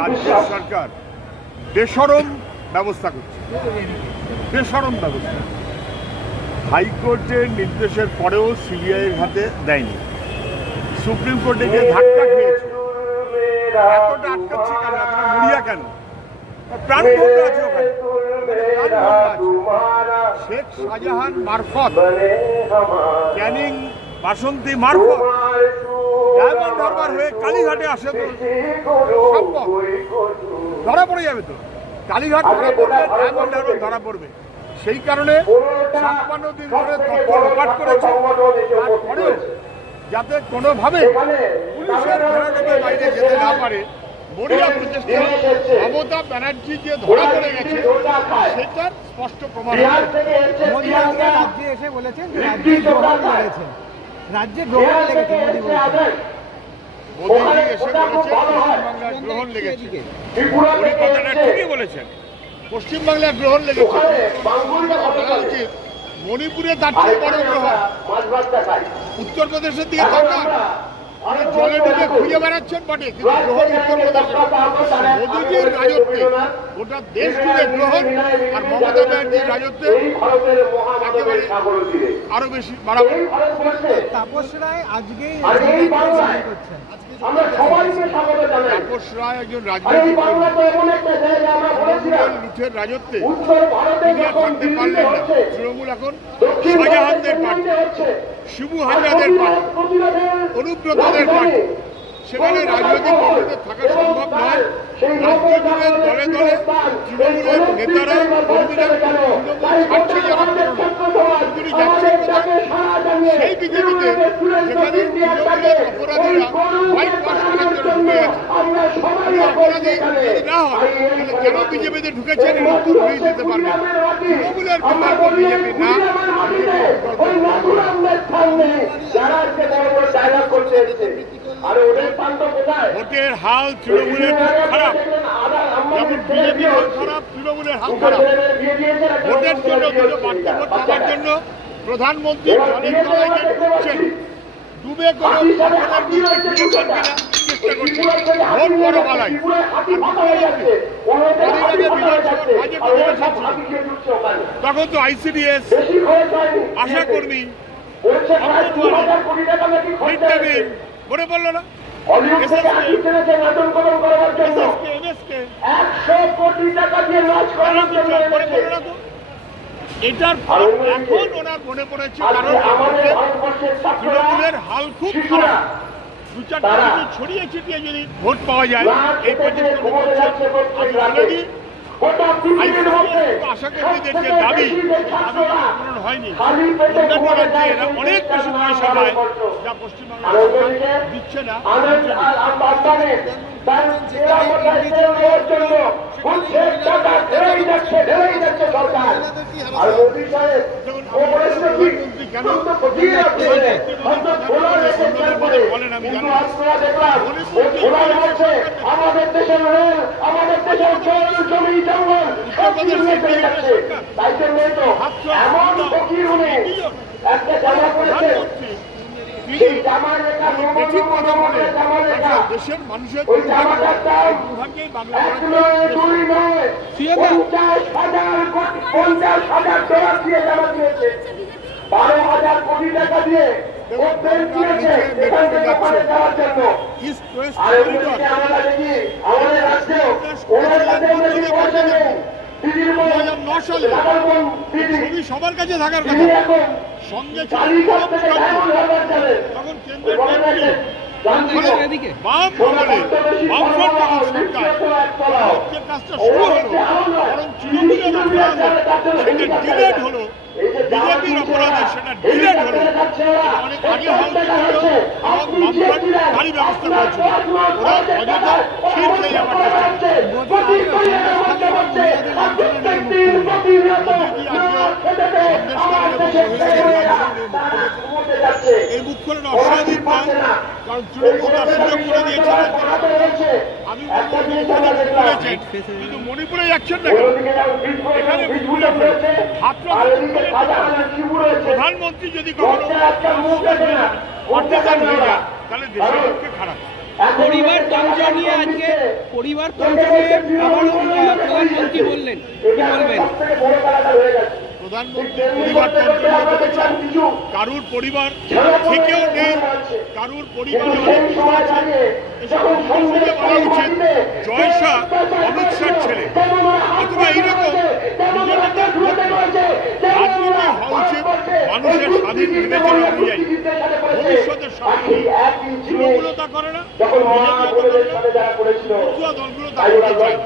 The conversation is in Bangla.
রাজ্য সরকার বেসরম ব্যবস্থা করছে। বেসরম ব্যবস্থা। হাইকোর্টের নির্দেশের পরেও সিবিআইয়ের হাতে দেয়নি। সুপ্রিম কোর্টে যে ধাক্কা খেয়েছে এতটা আটকাচ্ছে কেন? এতটা কেন? প্রাণ আছে ওখানে। শেখ শাহজাহান মারফত ক্যানিং বাসন্তী মারফত হারবার হয়ে কালীঘাটে আসে তো। ধরা পড়ে যাবে তো। কালীঘাট ধরা পড়বে ডায়মন্ড ধরা পড়বে। সেই কারণে ছাপ্পান্ন দিন ধরে তথ্য লোপাট করেছে। তারপরেও যাতে কোনোভাবে পুলিশের ঘেরাটোপের বাইরে যেতে না পারে মরিয়া প্রচেষ্টা মমতা ব্যানার্জি যে ধরা পড়ে গেছে সেটার স্পষ্ট প্রমাণ। রাজ্যে এসে বলেছেন রাজ্যে গ্রহণ লেগেছে। রাজ্যে গ্রহণ লেগেছে মোদী বলছেন। মোদীজি এসে বলেছেন গ্রহণ লেগেছে। ত্রিপুরা ঠিকই বলেছেন। পশ্চিমবাংলার গ্রহণ লেগেছে। উচিত। মণিপুরে তার চেয়ে বড় গ্রহণ। উত্তরপ্রদেশের দিকে উনি জলে ডুবে খুঁজে বেড়াচ্ছেন বটে কিন্তু গ্রহণ মোদীজির রাজত্বে গোটা দেশ জুড়ে গ্রহণ আর মমতা ব্যানার্জির রাজত্বে একেবারে আরও বেশি বাড়াবো তাপস রায় আজকেই তাপস রায় একজন রাজত্বে তিনি আর থাকতে পারলেন না। তৃণমূল এখন শাহজাহানদের পার্টি। শিবু হাজরাদের পার্টি অনুব্রতদের পার্টি সেখানে রাজনৈতিক কর্মীদের থাকা সম্ভব নয়। রাজ্য জুড়ে দলে দলে তৃণমূলের নেতারা, কর্মীরা ছাড়ছে করোনা তিনি যাচ্ছেন কোথায় না কেন বিজেপিতে ঢুকেছেন এর উত্তর উনিই দিতে বিজেপি না? ভোটের হাল তৃণমূলের খারাপ। যেমন বিজেপির হাল খারাপ, তৃণমূলের হাল খারাপ। ভোটের জন্য দুটো বাড়তি ভোট জন্য প্রধানমন্ত্রী জলের তলায় ঢুকছেন ডুবে কোনো চেষ্টা ভোট বড় বালাই তখন তো আইসিডিএস মিড ডে মিল মনে পড়ল না? একশো কোটি টাকা দিয়ে লঞ্চ করার জন্য তো এটার ফল এখন ওনার মনে পড়েছে কারণ তৃণমূলের হাল খুব খারাপ দু চারটা কিছু ছড়িয়ে ছিটিয়ে যদি ভোট পাওয়া যায় এই প্রচেষ্টা আশা কর্মীদের যে দাবি দাবি পূরণ হয়নি অন্যান্য রাজ্যে এরা অনেক বেশি পয়সা পায় যা পশ্চিমবঙ্গ দিচ্ছে না সরকার। আর মোদী সাহেব কংগ্রেসকে কি শুধু দিয়ে রাখছে হয়তো খোলা রেখেছে পরে কিন্তু আপনারা দেখলাম ওনারা বলছে আমাদের দেশের রেল আমাদের দেশের জল জমি জঙ্গল সব কিছু নিয়ে চলে যাচ্ছে। তাই জন্যই তো এমন ফকির উনি একটা জামা করেছেন আচ্ছা, দেশের মানুষের দুর্ভাগ্যেই বাংলা পঞ্চাশ হাজার ডলার দিয়ে জামা দিয়েছে। বারো হাজার কোটি টাকা দিয়ে আমাদের রাজ্যেও ওনার কাছে ছবি সবার কাছে থাকার কথা। সঙ্গে তখন কেন্দ্রের বাম আমলে বামফ্রন্ট তখন সরকার যে কাজটা শুরু হলো। বরং তৃণমূলের অপরাধ সেটা ডিলেট হলো। বিজেপির অপরাধে সেটা ডিলেট হলো। অনেক আগে বামফ্রন্ট তারই ব্যবস্থা করেছিল। ওরা অযথা ক্ষীর খেয়ে যাওয়ার চেষ্টা এই মুখ করে অস্বাভাবিক নয় কারণ তৃণমূল তার সুযোগ করে দিয়েছে আমি বলব কিন্তু মণিপুরে যাচ্ছেন না এখানে প্রধানমন্ত্রী যদি কখনো পার্টিজান হয়ে যায় তাহলে দেশের পক্ষে খারাপ। পরিবার তন্ত্র নিয়ে আজকে পরিবার তন্ত্র নিয়ে আবারও প্রধানমন্ত্রী বললেন। কি বলবেন? প্রধানমন্ত্রী পরিবার তন্ত্র নিয়ে বলেছেন কারুর পরিবার থেকেও নেই কারুর পরিবার বলা উচিত জয়সা অমিত শাহ ছেলে। অথবা এইরকম রাজনীতি হওয়া উচিত মানুষের স্বাধীন বিবেচনা অনুযায়ী। ভবিষ্যতের স্বাধীন তৃণমূলতা করে না বিজেপিও করে না দলগুলো তা করতে চায়